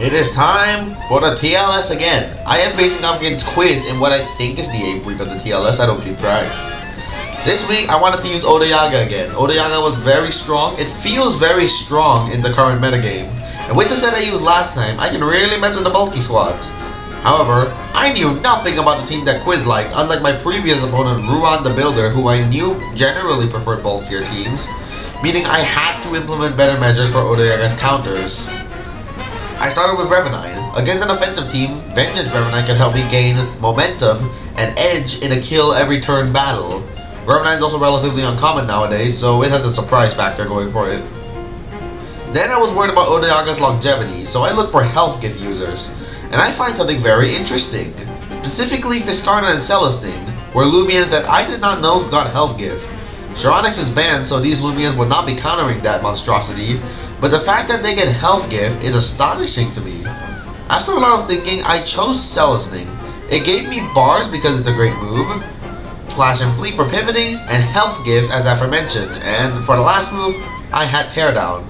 It is time for the TLS again. I am facing off against Quiz in what I think is the 8th week of the TLS. I don't keep track. This week, I wanted to use Odayaga again. Odayaga was very strong. It feels very strong in the current metagame. And with the set I used last time, I can really mess with the bulky squads. However, I knew nothing about the team that Quiz liked, unlike my previous opponent, Ruan the Builder, who I knew generally preferred bulkier teams, meaning I had to implement better measures for Odayaga's counters. I started with Revenine. Against an offensive team, Vengeance Revenine can help me gain momentum and edge in a kill every turn battle. Revenine is also relatively uncommon nowadays, so it has a surprise factor going for it. Then I was worried about Odayaga's longevity, so I looked for health gift users. And I find something very interesting. Specifically, Fiskarna and Celestine were Lumians that I did not know got health gift. Sharonix is banned, so these Lumians would not be countering that monstrosity, but the fact that they get health gift is astonishing to me. After a lot of thinking, I chose Celestine. It gave me bars because it's a great move, Slash and Flee for pivoting, and health gift as aforementioned, and for the last move, I had Teardown.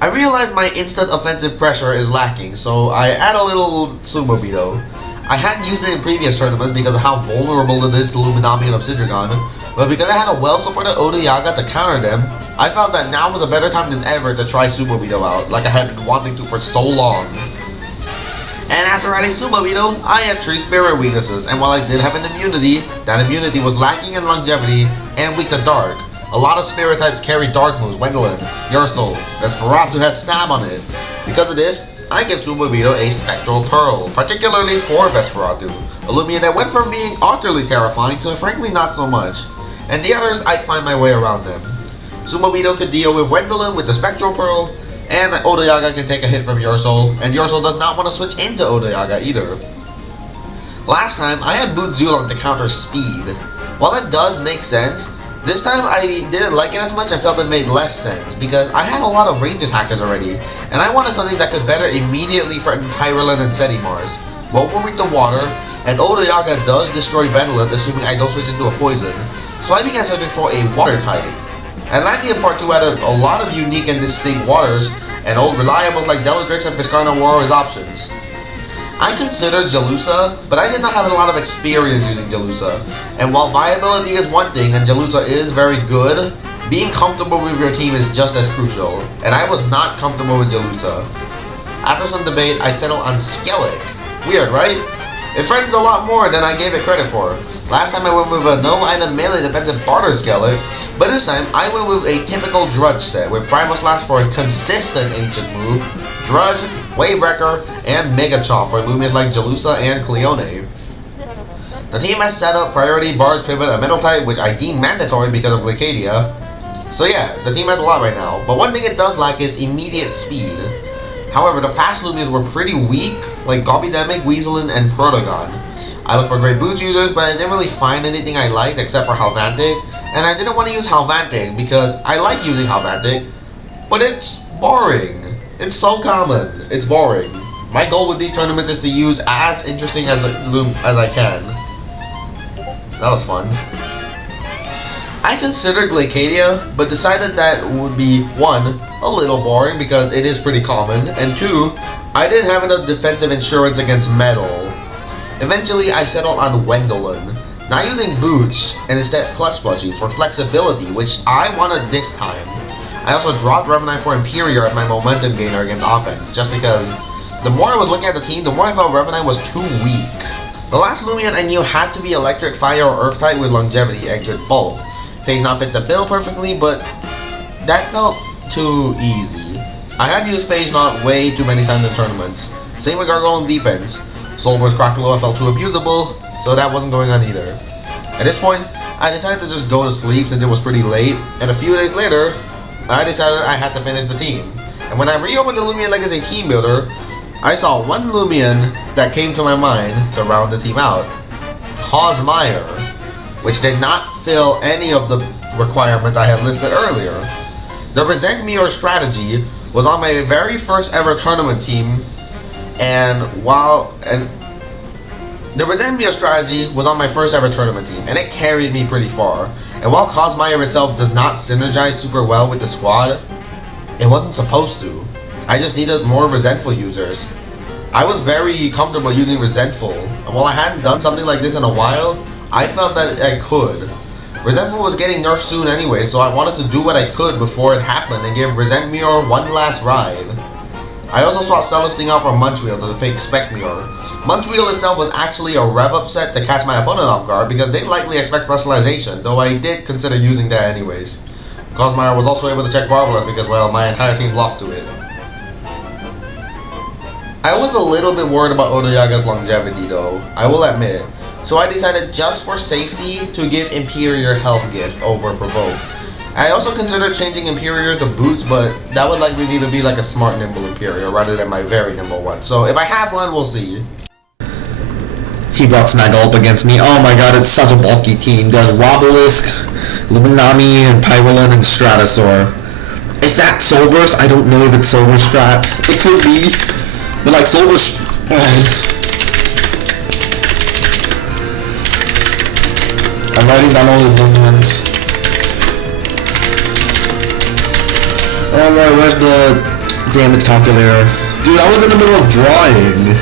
I realized my instant offensive pressure is lacking, so I add a little Sumobito. I hadn't used it in previous tournaments because of how vulnerable it is to Luminami and Obsidian, but because I had a well-supported Odayaga to counter them, I felt that now was a better time than ever to try Sumobito out, like I had been wanting to for so long. And after adding Sumobito, I had 3 spirit weaknesses, and while I did have an immunity, that immunity was lacking in longevity and weak to dark. A lot of spirit types carry dark moves, Wendelin, Ursul, Vesperatu has Stab on it. Because of this, I give Sumobito a Spectral Pearl, particularly for Vesperatu, a Lumia that went from being utterly terrifying to frankly not so much, and the others I'd find my way around them. Sumobito could deal with Wendelin with the Spectral Pearl, and Odayaga can take a hit from Ursul, and Ursul does not want to switch into Odayaga either. Last time, I had Boot Zulong to counter speed. While that does make sense, this time I didn't like it as much. I felt it made less sense because I had a lot of range attackers already, and I wanted something that could better immediately threaten Hyrule and Sedimars. Both will read the water, and Odayaga does destroy Vendelin, assuming I don't switch into a poison, so I began searching for a water type. Atlantean Part 2 added a lot of unique and distinct waters, and old reliables like Deladrix and Fiskarna were as options. I considered Jalusa, but I did not have a lot of experience using Jalusa, and while viability is one thing and Jalusa is very good, being comfortable with your team is just as crucial, and I was not comfortable with Jalusa. After some debate, I settled on Skellig. Weird, right? It threatens a lot more than I gave it credit for. Last time I went with a no-item melee defensive barter Skellig, but this time I went with a typical Drudge set with Primal Slash for a consistent ancient move, Drudge, Wave Wrecker, and Mega Chomp for Lumias like Jalusa and Cleone. The team has set up Priority, Bars, Pivot, a Metal type, which I deem mandatory because of Glycadia. So yeah, the team has a lot right now, but one thing it does lack is immediate speed. However, the fast Lumias were pretty weak, like Gobidemic, Weaselin, and Protogon. I looked for great boost users, but I didn't really find anything I liked except for Halvantic, and I didn't want to use Halvantic because I like using Halvantic, but it's boring. It's so common. It's boring. My goal with these tournaments is to use as interesting as I can. That was fun. I considered Glycadia, but decided that would be 1, a little boring because it is pretty common, and 2, I didn't have enough defensive insurance against metal. Eventually, I settled on Wendelin, not using boots, and instead plus you for flexibility, which I wanted this time. I also dropped Revenine for Imperior as my momentum gainer against offense, just because the more I was looking at the team, the more I felt Revenine was too weak. The last Lumian I knew had to be Electric, Fire, or Earth type with longevity and good bulk. Phase not fit the bill perfectly, but that felt too easy. I have used Phase Not way too many times in tournaments. Same with Gargoyle and defense. Soulburst Crocodile felt too abusable, so that wasn't going on either. At this point, I decided to just go to sleep since it was pretty late, and a few days later, I decided I had to finish the team. And when I reopened the Lumian Legacy Team Builder, I saw one Lumian that came to my mind to round the team out. COSMIORE, which did not fill any of the requirements I had listed earlier. The COSMIORE strategy was on my very first ever tournament team, and the COSMIORE strategy was on my first ever tournament team, and it carried me pretty far. And while COSMIORE itself does not synergize super well with the squad, it wasn't supposed to. I just needed more resentful users. I was very comfortable using resentful, and while I hadn't done something like this in a while, I felt that I could. Resentful was getting nerfed soon anyway, so I wanted to do what I could before it happened and give COSMIORE one last ride. I also swapped Celestine out for Munchwheel to the fake Specmior. Munchwheel itself was actually a rev up set to catch my opponent off guard because they'd likely expect personalization, though I did consider using that anyways. COSMIORE was also able to check Marvelous because, well, my entire team lost to it. I was a little bit worried about Odayaga's longevity though, I will admit, so I decided just for safety to give Imperior Health Gift over Provoke. I also considered changing Imperior to Boots, but that would likely need to be like a smart nimble Imperior rather than my very nimble one, so if I have one, we'll see. He brought Snaggle up against me. Oh my god, it's such a bulky team. There's Wobelisk, Luminami, and Pyrolin, and Stratosaur. Is that Soul Burst? I don't know if it's Soul Burst Strat. It could be. But like Soul Burst... I'm writing down all his movements. Alright, where's the damage calculator? Dude, I was in the middle of drawing.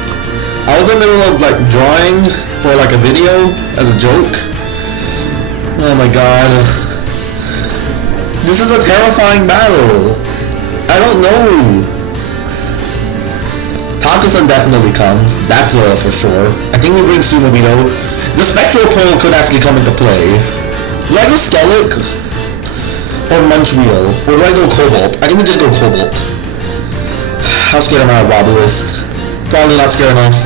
I was in the middle of like drawing for like a video as a joke. Oh my god. This is a terrifying battle. I don't know. Takusan definitely comes. That's for sure. I think we bring Sumobito. The Spectral Pole could actually come into play. Do I go Skellig? Or Munchwheel? Or do I go Cobalt? I think we just go Cobalt. How scared am I of Wobelisk? Probably not scared enough.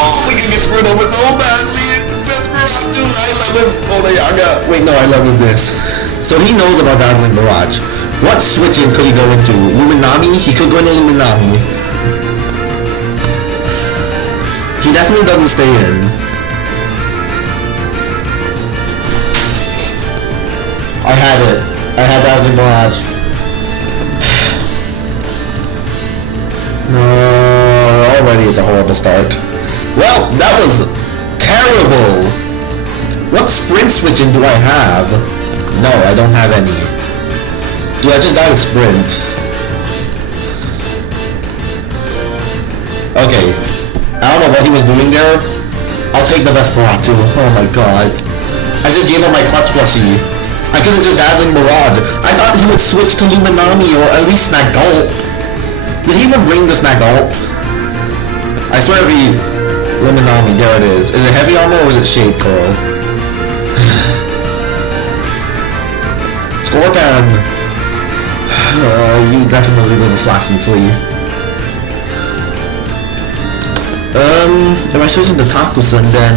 Oh, we can get screwed over so badly. Desperado, I love him. Odayaga. Wait, no, I love him this. So he knows about Dazzling Barrage. What switching could he go into? Luminami? He could go into Luminami. He definitely doesn't stay in. I had it. I had Dazzling Barrage. No, already it's a horrible start. Well, that was terrible. What sprint switching do I have? No, I don't have any. Do I just die to sprint? Okay. I don't know what he was doing there. I'll take the Vesperatu. Oh my god. I just gave him my clutch plushie. I could have just Dazzling Barrage. I thought he would switch to Luminami or at least Snaggle. Did he even bring the Snaggle? I swear if he... Luminami, there it is. Is it heavy armor or is it Shade Pearl? Scorpion! You definitely live a Flash and Flea. If I switch into Takusan then...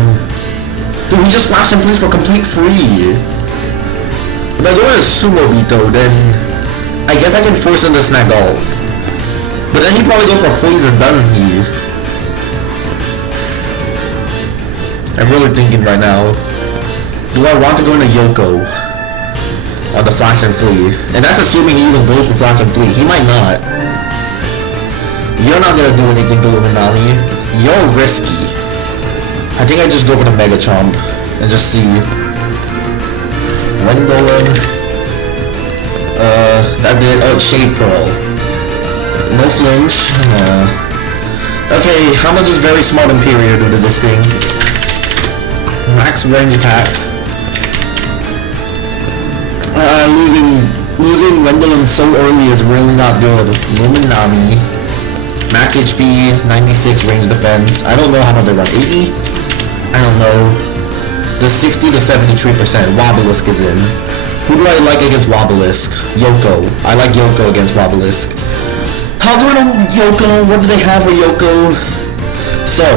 Dude, we just Flash and Flee for complete free! If I go into Sumobito then... I guess I can force into Snaggle. But then he probably goes for Poison, doesn't he? I'm really thinking right now. Do I want to go into Yoko? On the Flash and Flee? And that's assuming he even goes for Flash and Flee. He might not. You're not gonna do anything to Luminami. You're risky. I think I just go for the Mega Chomp and just see. Wendolin. That did. Oh, Shade Pearl. No flinch. Okay, how much does Very Smart Imperior do to this thing? Max range attack. Losing Wendolin so early is really not good. Luminami. Max HP, 96 range defense. I don't know how much they run. 80? I don't know. The 60 to 73%. Wobelisk is in. Who do I like against Wobelisk? Yoko. I like Yoko against Wobelisk. How do I know Yoko? What do they have for Yoko? So.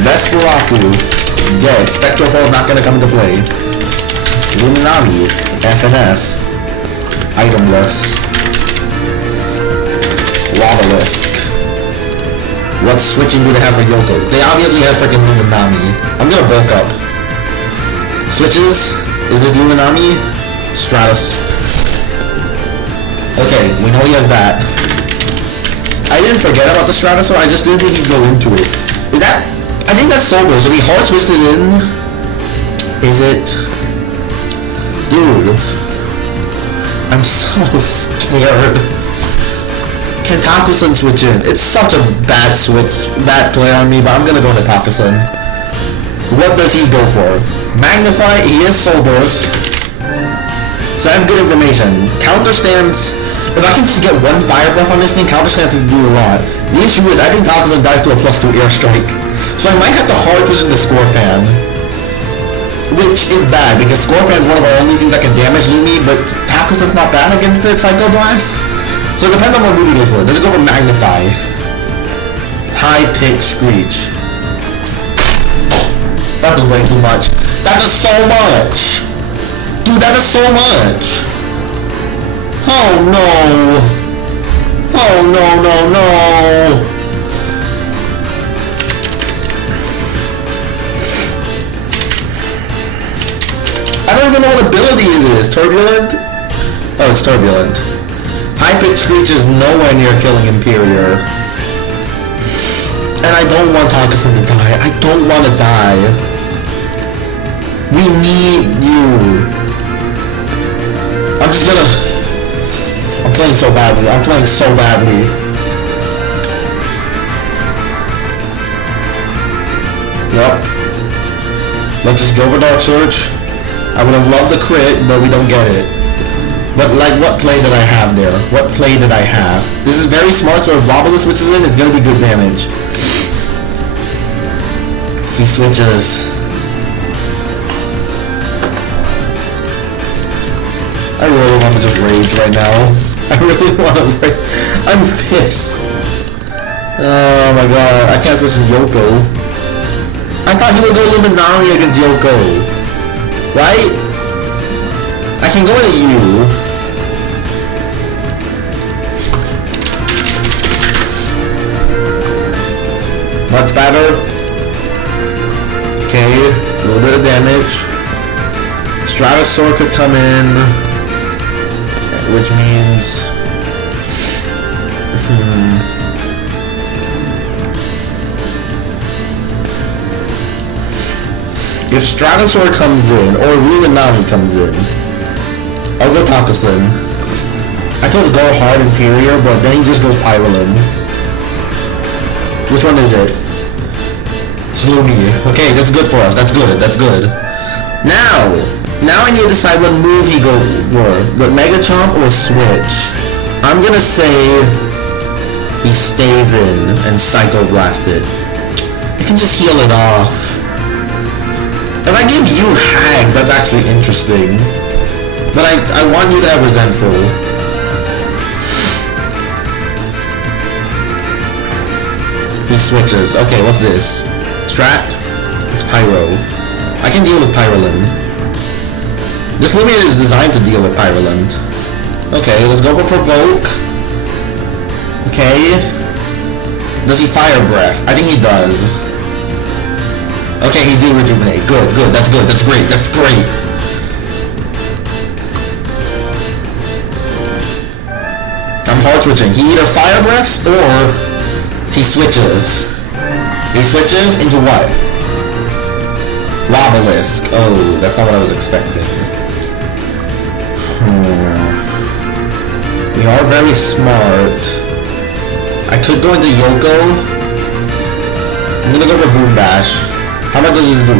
Vesperatu. Dead. Spectral Pole not gonna come into play. Luminami. SNS. Itemless. Wobelisk. What switching do they have for Yoko? They obviously have freaking Luminami. I'm gonna bulk up. Switches? Is this Luminami? Stratus. Okay, we know he has that. I didn't forget about the Stratosaur, I just didn't think he'd go into it. Is that... I think that's Soul Burst. If he hard twisted in... Is it... Dude. I'm so scared. Can Takusan switch in? It's such a bad play on me, but I'm gonna go to Takusan. What does he go for? Magnify, he is Soul Burst. So that's good information. Counter stance, if I can just get one Fire Breath on this thing, counter stance would do a lot. The issue is, I think Takusan dies to a +2 Airstrike. So I might have to hard switch into Scorpion. Which is bad, because Scorpion is one of our only things that can damage Lumi, but Takusan's not bad against it, Psycho Blast. So it depends on what move he goes for. Does it go for Magnify? High Pitch Screech. That does way too much. That does so much! Dude, that does so much! Oh no! Oh no, no, no! I don't even know what ability it is. Turbulent? Oh, it's Turbulent. High Pitch Screech is nowhere near killing Imperior. And I don't want Takusan to die. I don't want to die. We need you. I'm just gonna... I'm playing so badly. I'm playing so badly. Yup. Let's just go for Dark Surge. I would have loved the crit, but we don't get it. But like, what play did I have there? What play did I have? This is very smart, so if Wobble switches in, it's gonna be good damage. He switches. I really want to just rage right now. I really want to rage. I'm pissed. Oh my god, I can't switch in Yoko. I thought he would go Luminari against Yoko. Right? I can go into you. Much better. Okay, a little bit of damage. Stratosaur could come in, which means... If Stratosaur comes in, or Luminami comes in, I'll go Takusan. I could go hard Imperior, but then he just goes Pyrolim. Which one is it? It's Lumi. Okay, that's good for us. That's good. That's good. Now I need to decide what move he goes for. The Mega Chomp or Switch. I'm gonna say he stays in and Psycho Blast it. I can just heal it off. If I give you Hag, that's actually interesting. But I want you to have Resentful. He switches. Okay, what's this? Strat? It's Pyro. I can deal with Pyroland. This Lumi is designed to deal with Pyroland. Okay, let's go for Provoke. Okay. Does he Fire Breath? I think he does. Okay, he did Rejuvenate. Good, good. That's good. That's great. That's great. I'm hard switching. He either Fire Breaths or he switches. He switches into what? Wobelisk. Oh, that's not what I was expecting. We are very smart. I could go into Yoko. I'm gonna go for Boom Bash. How much does this do?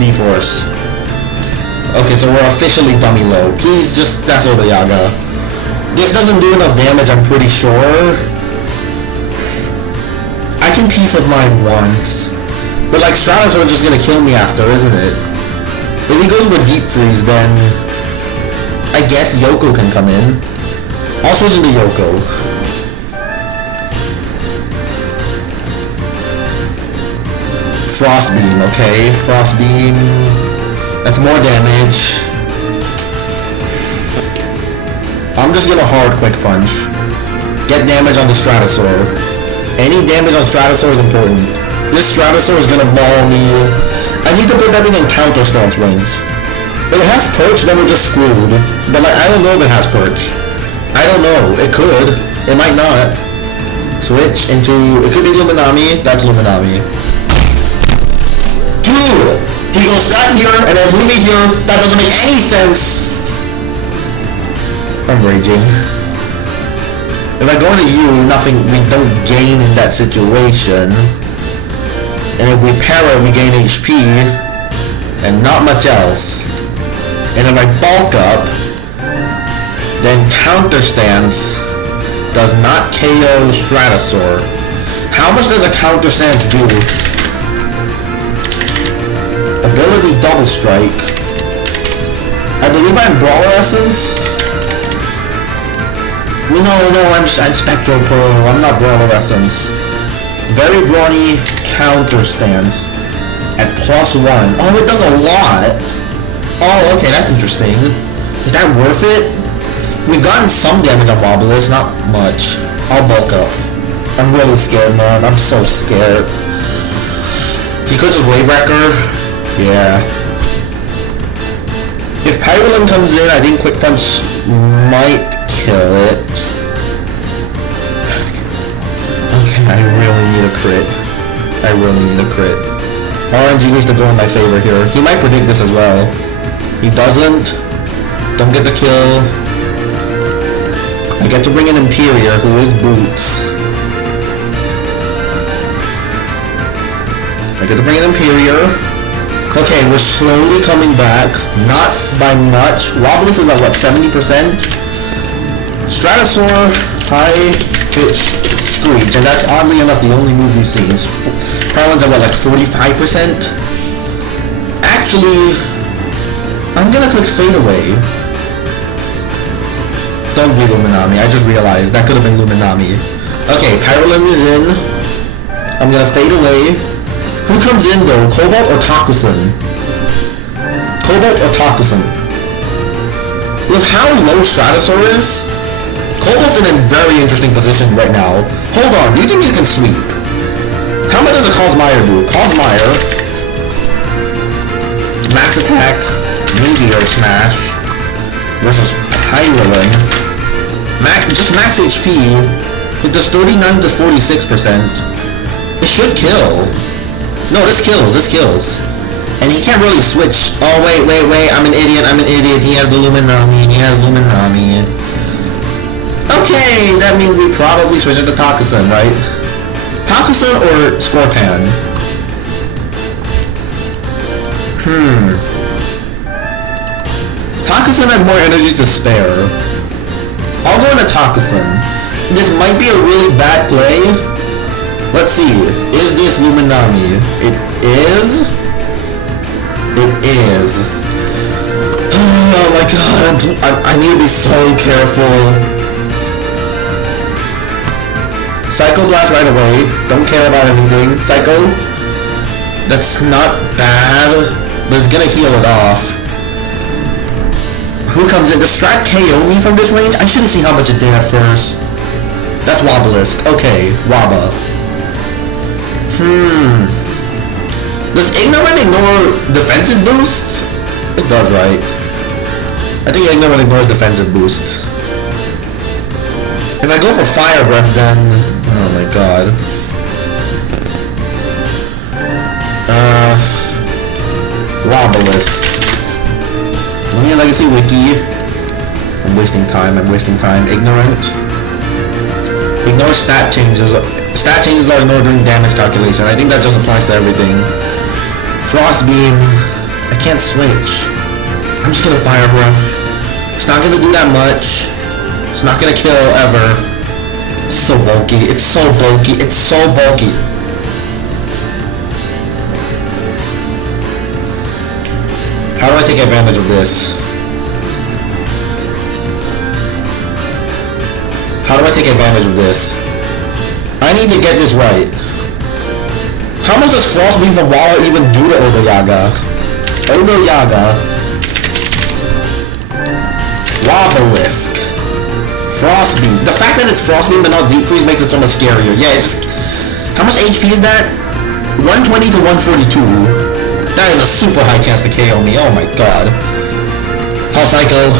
D-Force. Okay, so we're officially dummy low. Please just Dazzle the Yaga. This doesn't do enough damage, I'm pretty sure. I can Peace of Mind once. But like, Stratosaur just gonna kill me after, isn't it? If he goes with Deep Freeze, then I guess Yoko can come in. I'll switch into Yoko. Frost Beam, okay. Frost Beam. That's more damage. I'm just gonna hard Quick Punch. Get damage on the Stratosaur. Any damage on Stratosaur is important. This Stratosaur is gonna maul me. I need to put that thing in counter stance range. If it has Perch, then we're just screwed. But like, I don't know if it has Perch. I don't know. It could. It might not. Switch into... It could be Luminami. That's Luminami. Dude! He goes Strat here, and then Lumi here. That doesn't make any sense. I'm raging. If I go into you, nothing, we don't gain in that situation. And if we para, we gain HP. And not much else. And if I bulk up, then Counter Stance does not KO Stratosaur. How much does a Counter Stance do? Ability Double Strike. I believe I'm Brawler Essence. No, I'm Spectral Pearl. I'm not Brawler Essence. Very brawny Counter Stance at +1. Oh, it does a lot. Oh, okay, that's interesting. Is that worth it? We've gotten some damage on Wobblisk, not much. I'll bulk up. I'm really scared, man. I'm so scared. He could just Wave Wrecker. Yeah. If Pyrolim comes in, I think Quick Punch might kill it. Okay, I really need a crit. I really need a crit. RNG needs to go in my favor here. He might predict this as well. He doesn't. Don't get the kill. I get to bring in Imperior, who is Boots. I get to bring in Imperior. Okay, we're slowly coming back. Not by much. Wobblisk is at what, 70%? Stratosaur, high pitch Screech, and that's oddly enough the only move we've seen. Parallels at what, like 45%? Actually, I'm gonna click Fade Away. Don't be Luminami, I just realized that could have been Luminami. Okay, Pyrolim is in. I'm gonna Fade Away. Who comes in though? Cobalt or Takusen? Cobalt or Takusen? With how low Stratosaur is, Cobalt's in a very interesting position right now. Hold on, do you think you can sweep? How much does a COSMIORE do? COSMIORE, Max Attack, Meteor Smash versus Pyrolim. Just max HP. It does 39 to 46%. It should kill. No, this kills. And he can't really switch. Oh, wait, I'm an idiot. He has the Luminami. Okay, that means we probably switch it to Takusen, right? Takusen or Scorpan? Takusen has more energy to spare. I'll go into Takusen. This might be a really bad play. Let's see. Is this Luminami? It is. It is. Oh my god. I need to be so careful. Psycho Blast right away. Don't care about anything. Psycho. That's not bad, but it's gonna heal it off. Who comes in? Does Strat KO me from this range? I shouldn't see how much it did at first. That's Wobblisk. Okay, Wabba. Does Ignorant ignore defensive boosts? It does, right? I think Ignorant ignores defensive boosts. If I go for Fire Breath, then... oh my god. Wobblisk. Let me Legacy Wiki. I'm wasting time. Ignorant. Ignore stat changes. Stat changes are ignored during damage calculation. I think that just applies to everything. Frost Beam. I can't switch. I'm just gonna Fire Breath. It's not gonna do that much. It's not gonna kill ever. It's so bulky. How do I take advantage of this? I need to get this right. How much does Frost Beam from Walla even do to Odoyaga? Wobblisk. Frost Beam. The fact that it's Frost Beam but not Deep Freeze makes it so much scarier. Yeah, it's... how much HP is that? 120 to 142. That is a super high chance to KO me. Oh my god. How Psycho.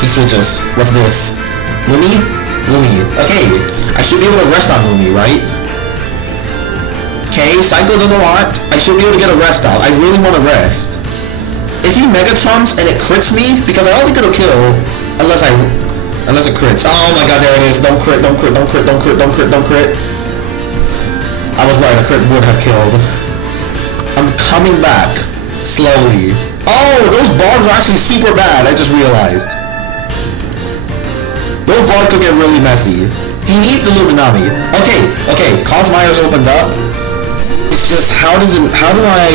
He switches. What's this? Lumi? Okay. I should be able to rest on Lumi, right? Okay, Psycho does a lot. I should be able to get a rest out. I really want to rest. If he Mega Trumps and it crits me, because I only get a kill, unless it crits. Oh my god, there it is. Don't crit, don't crit, don't crit, don't crit, don't crit, don't crit. I was right, a crit would have killed. I'm coming back. Slowly. Oh, those barbs are actually super bad, I just realized. Those barbs could get really messy. He needs the Illuminati. Okay, COSMIORE's opened up. It's just, how do I...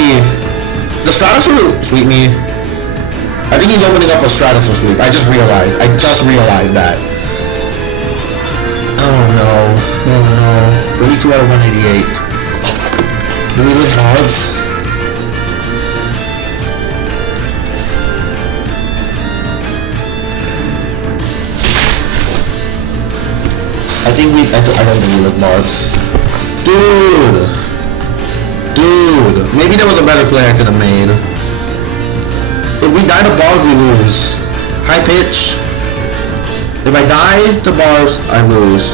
The Stratosphere sweep me. I think he's opening up for Stratosphere sweep. I just realized that. Oh no. 32 out of 188. Do we lose barbs? I don't think we live barbs. Dude, maybe there was a better play I could have made. If we die to barbs, we lose. High pitch. If I die to barbs, I lose.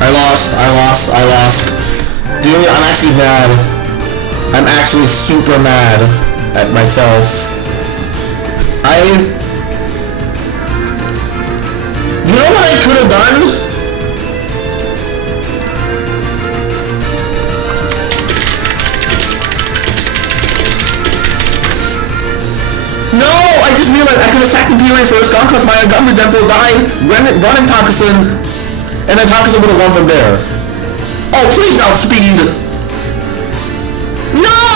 I lost. Dude, I'm actually mad. I'm actually super mad at myself. You know what I could have done? No! I just realized I could have sacked Imperial first, gone COSMIORE, got resentful, died, run in Tokusen, and then Tokusen would have won from there. Oh, please outspeed! No!